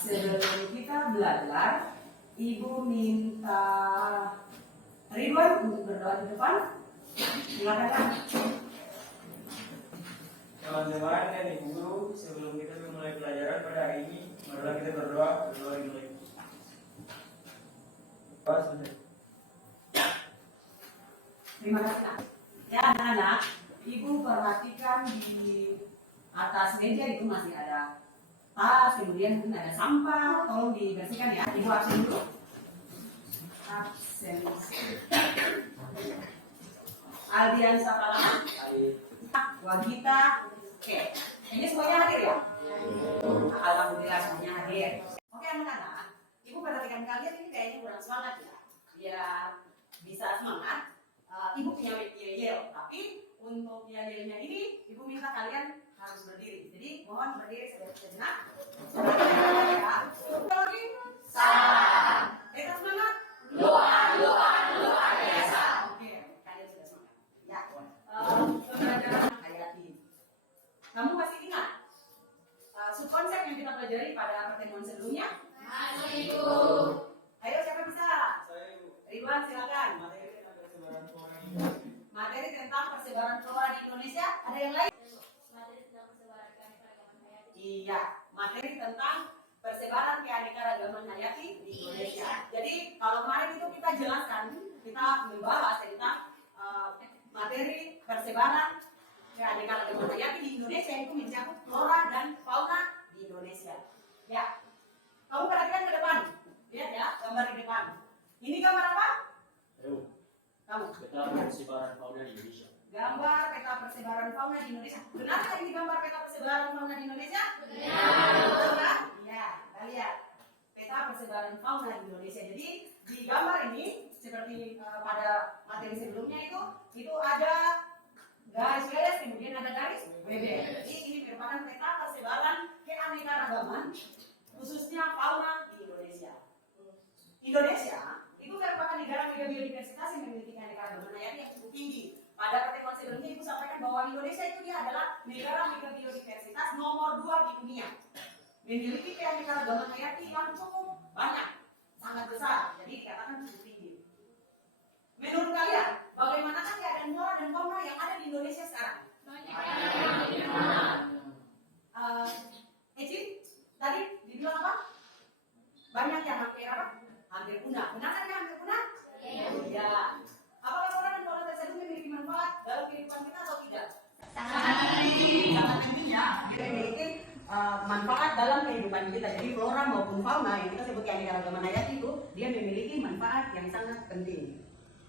sebelum kita belajar, Ibu minta Ridwan untuk berdoa di depan. Silakan. Teman-teman dan ibu guru, sebelum kita memulai pelajaran pada hari ini, marilah kita berdoa dimulai. Terima kasih, Nak. Ya, anak-anak, Ibu perhatikan di atas meja itu masih ada tas, kemudian mungkin ada sampah, tolong dibersihkan ya. Ibu absen dulu. Absen. Aldian Sapalama, Wagita, oke. Ini semuanya hadir ya? Alhamdulillah semuanya hadir. Oke anak-anak, Ibu perhatikan kalian ini kayaknya kurang semangat ya. Biar bisa semangat, Ibu punya yel-yel, tapi untuk yel-yelnya ini Ibu minta kalian harus berdiri. Jadi mohon berdiri sejenak. Ya. Lagi. Salam. Mereka semangat. Luar biasa. Oke, kalian sudah semangat. Ya. Pembelajaran Hayati. Kamu masih ingat subkonsep yang kita pelajari pada pertemuan sebelumnya? Masih, Ibu. Ayo siapa bisa? Saya Ibu. Ridwan silakan. Materi tentang persebaran flora di Indonesia. Ada yang lain? Materi tentang persebaran keanekaragaman hayati. Iya, materi tentang persebaran keanekaragaman hayati di Indonesia. Jadi kalau kemarin itu kita jelaskan, kita membahas tentang materi persebaran keanekaragaman hayati di Indonesia itu mencakup flora dan fauna di Indonesia. Ya, kamu perhatikan ke depan. Lihat ya, gambar di depan. Ini gambar apa? Kamu. Peta persebaran fauna di Indonesia. Gambar peta persebaran fauna di Indonesia. Benarkah ini gambar peta persebaran fauna di Indonesia? Benar. Betul kan? Ya, kita lihat peta persebaran fauna di Indonesia. Jadi di gambar ini seperti pada materi sebelumnya itu ada garis garis kemudian ada garis WB. Jadi ini merupakan peta persebaran keanekaragaman khususnya fauna di Indonesia. Indonesia itu merupakan negara biodiversitas yang memiliki keanekaragaman hayati yang cukup tinggi. Pada pertemuan sebelumnya Ibu sampaikan bahwa Indonesia itu dia adalah negara biodiversitas nomor 2 di dunia. Memiliki keanekaragaman hayati yang cukup banyak, sangat besar. Jadi dikatakan cukup tinggi. Menurut kalian, bagaimanakah keadaan flora dan fauna yang ada di Indonesia sekarang? Eci, tadi dibilang apa? Banyak yang hampir apa? Hampir punah. Benarkah dia hampir punah? Iya. Apakah flora dan fauna tersebut memiliki manfaat dalam kehidupan kita atau tidak? Sangat penting ya. Dia memiliki manfaat dalam kehidupan kita. Jadi flora maupun fauna yang kita sebut keanekaragaman hayati itu dia memiliki manfaat yang sangat penting.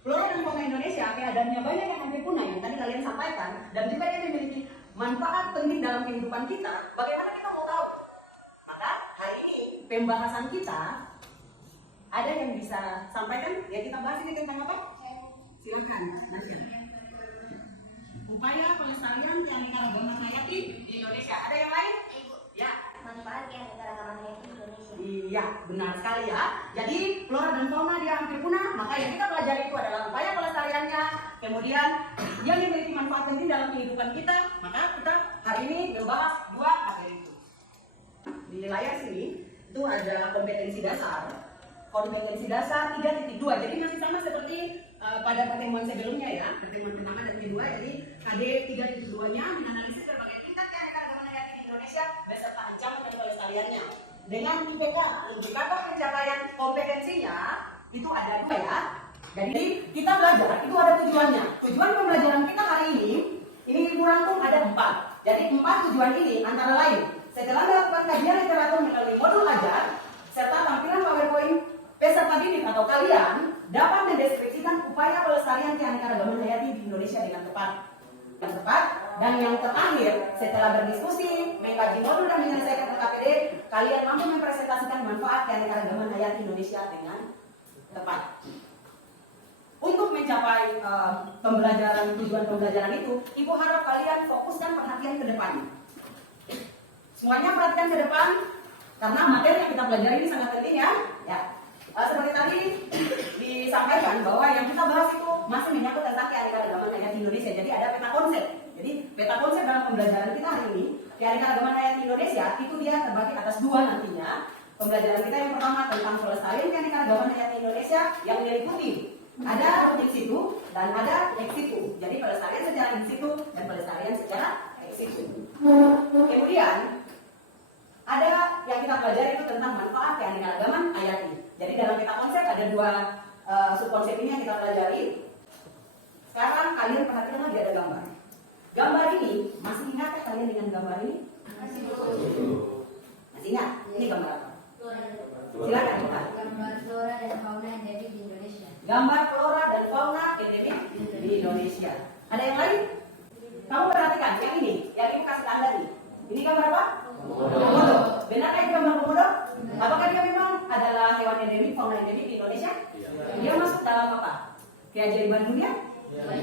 Flora dan fauna Indonesia keadaannya banyak yang hampir punah yang tadi kalian sampaikan dan juga dia memiliki manfaat penting dalam kehidupan kita. Bagaimana kita mau tahu? Maka hari ini pembahasan kita ada yang bisa sampaikan? Ya kita bahas ini tentang apa? Silakan. Upaya pelestarian keanekaragaman hayati di Indonesia. Ada yang lain? Ya. Manfaat keanekaragaman hayati di Indonesia. Iya, benar sekali ya. Jadi flora dan fauna dia hampir punah, maka yang kita pelajari itu adalah upaya pelestariannya. Kemudian dia memiliki manfaat penting dalam kehidupan kita. Maka kita hari ini membahas dua materi itu. Di layar sini itu ada kompetensi dasar. Kompetensi dasar 3.2. Jadi masih sama seperti pada pertemuan sebelumnya ya, pertemuan pertama dan kedua. Jadi KD 3.2-nya menganalisis berbagai tingkat keanekaragaman hayati di Indonesia beserta ancaman dan pelestariannya. Dengan IPK, indikator pencapaian kompetensinya itu ada 2 ya. Jadi kita belajar itu ada tujuannya. Tujuan pembelajaran kita hari ini Ibu rangkum ada 4. Jadi 4 tujuan ini antara lain setelah melakukan kajian literatur melalui modul ajar serta tampilan PowerPoint, peserta didik atau kalian dapat mendeskripsikan upaya pelestarian keanekaragaman hayati di Indonesia dengan tepat. Dan yang terakhir, setelah berdiskusi, mengkaji modul dan menyelesaikan LKPD, kalian mampu mempresentasikan manfaat keanekaragaman hayati Indonesia dengan tepat. Untuk mencapai tujuan pembelajaran itu, Ibu harap kalian fokuskan perhatian ke depan. Semuanya perhatikan ke depan, karena materi yang kita pelajari ini sangat penting ya. Seperti tadi disampaikan bahwa yang kita bahas itu masih menyangkut tentang keanekaragaman hayati Indonesia. Jadi ada peta konsep. Jadi peta konsep dalam pembelajaran kita hari ini Keanekaragaman hayati Indonesia itu dia terbagi atas dua nantinya. Pembelajaran kita yang pertama tentang pelestarian keanekaragaman hayati Indonesia yang meliputi ada in situ dan ada ex situ. Jadi pelestarian secara in situ dan pelestarian secara ex situ. Kemudian ada yang kita pelajari itu tentang manfaat keanekaragaman hayati. Jadi dalam peta konsep ada dua subkonsep ini yang kita pelajari. Sekarang kalian perhatikan lagi ada gambar. Gambar ini masih ingatkah kalian dengan gambar ini? Masih ingat? Ini gambar apa? Silakan lihat. Gambar flora dan fauna endemik di Indonesia. Gambar flora dan fauna endemik di Indonesia. Ada yang lain? Kamu perhatikan yang ini, yang ibu kasih tanda nih. Ini gambar apa? Komodo. Benarkah itu gambar komodo? Apakah dia memang adalah hewan endemik, fauna endemik di Indonesia? Dia masuk dalam apa? Keajaiban dunia?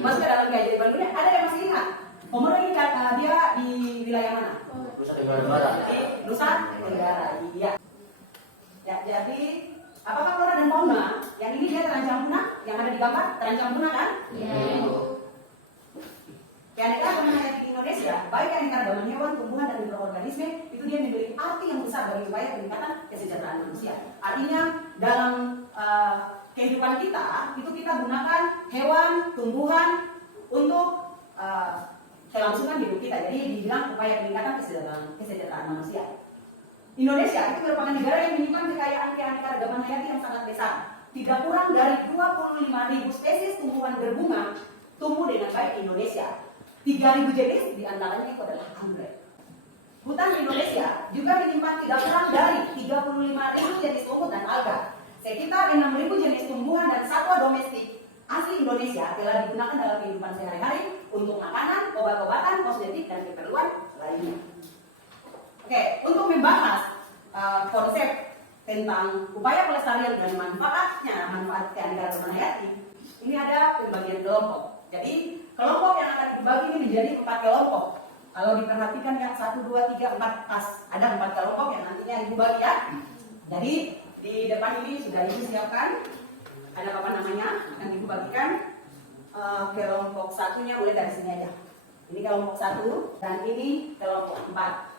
Masuk ke dalam keajaiban dunia. Ada yang masih ingat? Komodo ini dia di wilayah mana? Nusa Tenggara Barat. Di Nusa Tenggara. Iya. Ya, jadi apakah flora dan fauna yang ini dia terancam punah? Yang ada di gambar terancam punah kan? Iya. Keanekaragaman hayati di Indonesia, baik keanekaragaman hewan, tumbuhan, dan mikroorganisme, itu dia memiliki arti yang besar bagi upaya peningkatan kesejahteraan manusia. Artinya dalam kehidupan kita, itu kita gunakan hewan, tumbuhan untuk kelangsungan hidup kita. Jadi dibilang upaya peningkatan kesejahteraan manusia. Indonesia itu merupakan negara yang menyimpan kekayaan keanekaragaman hayati yang sangat besar. Tidak kurang dari 25.000 spesies tumbuhan berbunga tumbuh dengan baik di Indonesia. 3.000 jenis diantaranya itu adalah anggrek. Hutan Indonesia juga menyimpan tidak kurang dari 35.000 jenis tumbuh dan alga. Sekitar 6.000 jenis tumbuhan dan satwa domestik asli Indonesia telah digunakan dalam kehidupan sehari-hari untuk makanan, obat-obatan, kosmetik, dan keperluan lainnya. Oke, untuk membahas konsep tentang upaya pelestarian dan manfaat keanekaragaman hayati, ini ada pembagian kelompok. Jadi kelompok yang akan dibagi ini menjadi 4 kelompok. Kalau diperhatikan ya 1, 2, 3, 4 pas. Ada 4 kelompok yang nantinya ibu bagi ya. Jadi di depan ini sudah ibu siapkan. Ada apa namanya? Akan ibu bagikan. Kelompok satunya mulai dari sini aja. Ini kelompok 1 dan ini kelompok 4.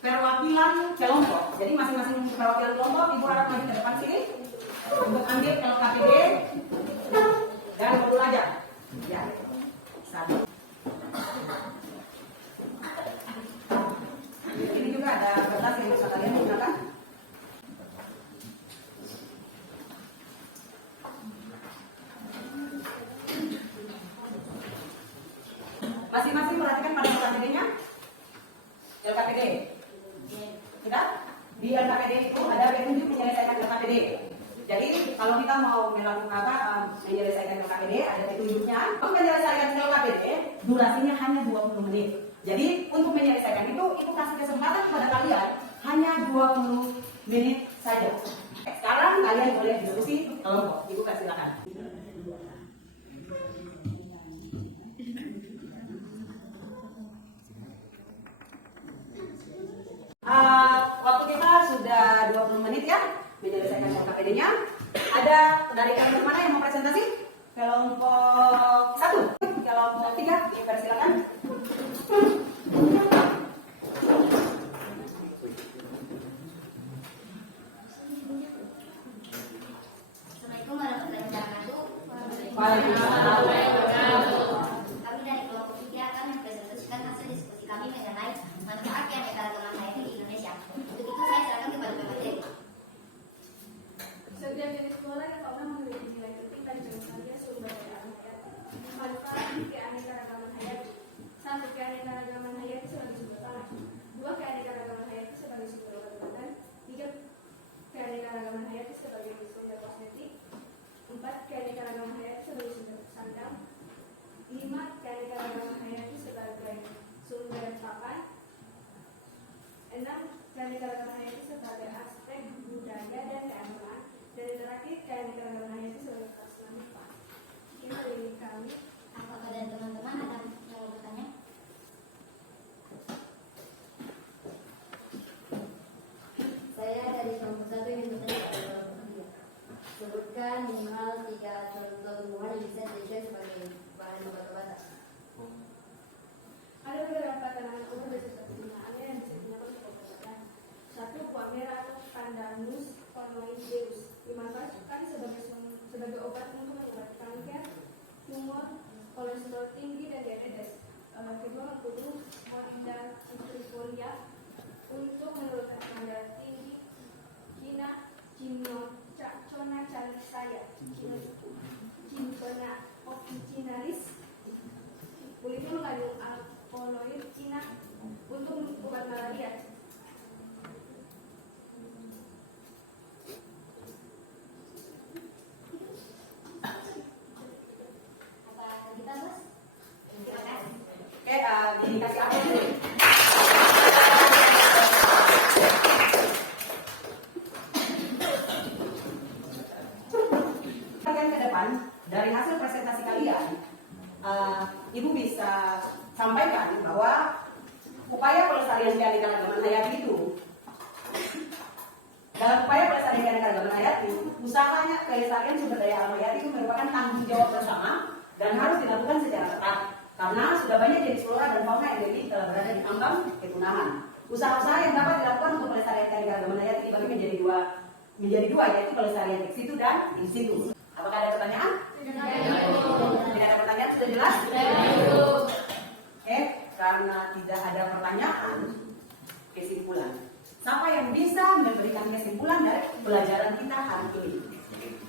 Perwakilan kelompok. Jadi masing-masing perwakilan kelompok ibu harap maju ke depan sini untuk ambil LKPD dan modul aja. Ya. 1. Ini juga ada kertas yang bisa kalian gunakan. Masing-masing perhatikan pada LKPD-nya. LKPD. Tidak? Di LKPD itu ada petunjuk menyelesaikan LKPD. Jadi kalau kita mau melakukan menyelesaikan LKPD ada petunjuknya. Untuk menyelesaikan LKPD durasinya hanya 20 menit. Jadi untuk menyelesaikan itu kasih kesempatan kepada kalian hanya 20 menit saja. Sekarang kalian boleh diskusi kelompok. Ibu kasih silakan. Waktu kita sudah 20 menit ya menyelesaikan LKPD-nya. Ada dari kelompok mana yang mau presentasi? Kelompok 1, kelompok 3, dipersilakan. Assalamualaikum warahmatullahi wabarakatuh. Waalaikumsalam. Kami dari kelompok 3 akan mempresentasikan hasil diskusi kami mengenai manfaat keanekaragaman hayati di Indonesia. Untuk itu saya serahkan kepada pemateri. Setiap jenis flora dan fauna memiliki nilai penting bagi kelestarian sumber daya alam hayati. Manfaat keanekaragaman hayati. 1. Keanekaragaman hayati sebagai sumber pangan. 2. Keanekaragaman hayati sebagai sumber obat-obatan. 3. Keanekaragaman hayati sebagai sumber kosmetik. 4. Keanekaragaman hayati sebagai sumber sandang. 5. Keanekaragaman hayati sebagai sumber pakan. 6. Keanekaragaman hayati sebagai aspek budaya dan keamanan. Dan terakhir, keanekaragaman hayati sebagai pelaksanaan manfaat. Ini dari kami. Apakah dari teman-teman ada yang mau bertanya? Saya dari kelompok 1 ingin bertanya pada kelompok 3. Sebutkan minimal 3 contoh tumbuhan yang bisa dijadikan sebagai bahan obat-obatan. sebagai obat untuk mengobati kanker, tumor, kolesterol tinggi dan diabetes. Kedua, mengkudu Morinda Trifolia untuk menurunkan tekanan darah tinggi, Cona Calisaya, Cincona officinalis. Kulit ini mengandung alkaloid Cina untuk obat malaria. Apa kita bos? Terima kasih. Oke, dikasih apa dulu? Bagian ke depan dari hasil presentasi kalian, Ibu bisa sampaikan bahwa upaya pelestarian keanekaragaman hayati itu, dalam upaya pelestarian keanekaragaman hayati, usahanya pelestarian sumber daya alam hayati itu merupakan tanggung jawab bersama dan harus dilakukan secara ketat karena sudah banyak jenis flora dan fauna endemik telah berada di ambang kepunahan. Usaha-usaha yang dapat dilakukan untuk pelestarian keanekaragaman hayati dibagi menjadi dua, yaitu pelestarian ex situ dan in situ. Apakah ada pertanyaan? Tidak ada pertanyaan, sudah jelas? Oke, karena tidak ada pertanyaan, kesimpulan. Siapa yang bisa memberikan kesimpulan dari pelajaran kita hari ini?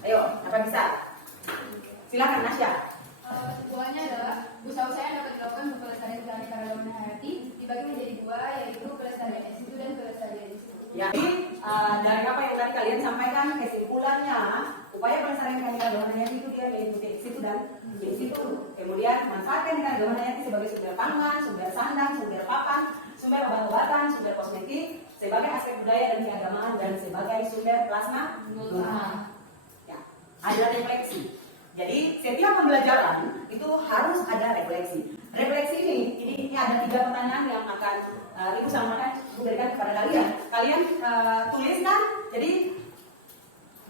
Ayo, siapa bisa? Silakan Nasya. Kesimpulannya adalah usaha-usaha yang dapat dilakukan untuk pelestarian keanekaragaman hayati dibagi menjadi dua, yaitu pelestarian ex situ dan pelestarian in situ. Ya, dari apa yang tadi kalian sampaikan, kesimpulannya upaya pelestarian keanekaragaman hayati itu dia meliputi ex situ dan in situ. Kemudian manfaatkan keanekaragaman hayati sebagai sumber pangan, sumber sandang, sumber pakan, sumber obat-obatan, sumber kosmetik, sebagai aspek budaya dan keagamaan, dan sebagai sumber plasma nurani. Ya, ada refleksi. Jadi setiap pembelajaran itu harus ada refleksi. Refleksi ini ada 3 pertanyaan yang akan Ibu sampaikan, Ibu berikan kepada kalian. Kalian tuliskan. Jadi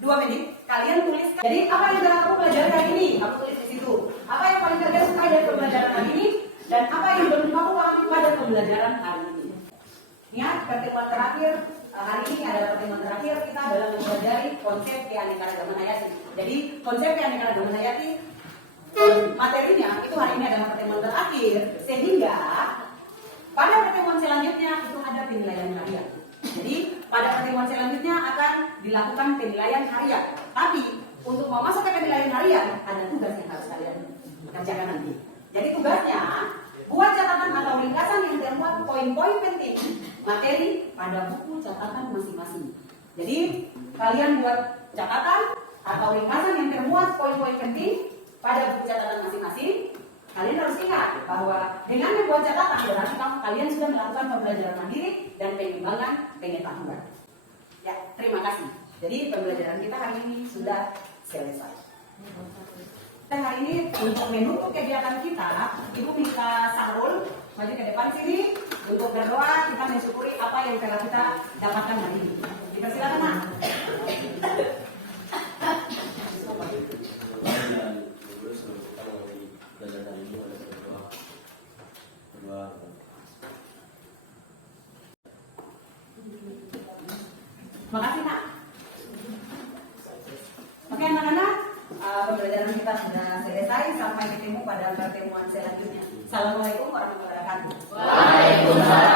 2 menit. Kalian tuliskan. Jadi apa yang telah kamu pelajari hari ini? Aku tulis di situ. Apa yang paling kalian suka dari pembelajaran hari ini? Dan apa yang belum kamu pahami pada pembelajaran hari ini? Ingat, pertemuan terakhir hari ini adalah pertemuan terakhir kita dalam mempelajari konsep keanekaragaman hayati. Jadi konsep keanekaragaman hayati materinya itu hari ini adalah pertemuan terakhir, sehingga pada pertemuan selanjutnya itu ada penilaian harian. Jadi pada pertemuan selanjutnya akan dilakukan penilaian harian. Tapi untuk memasuk ke penilaian harian ada tugas yang harus kalian kerjakan nanti. Jadi tugasnya buat catatan atau ringkasan yang termuat poin-poin penting materi pada buku catatan masing-masing. Jadi kalian buat catatan atau ringkasan yang termuat poin-poin penting pada buku catatan masing-masing. Kalian harus ingat bahwa dengan membuat catatan berarti kalian sudah melakukan pembelajaran mandiri dan pengembangan pengetahuan. Ya, terima kasih. Jadi pembelajaran kita hari ini sudah selesai. Dan hari ini untuk menutup kegiatan kita, Ibu minta Sarul maju ke depan sini untuk berdoa, kita mensyukuri apa yang telah kita dapatkan hari ini. Dipersilakan, Mak. Makasih, Nak. Oke, anak-anak, pembelajaran kita sudah selesai. Sampai ketemu pada pertemuan selanjutnya. Assalamualaikum warahmatullahi wabarakatuh. Waalaikumsalam.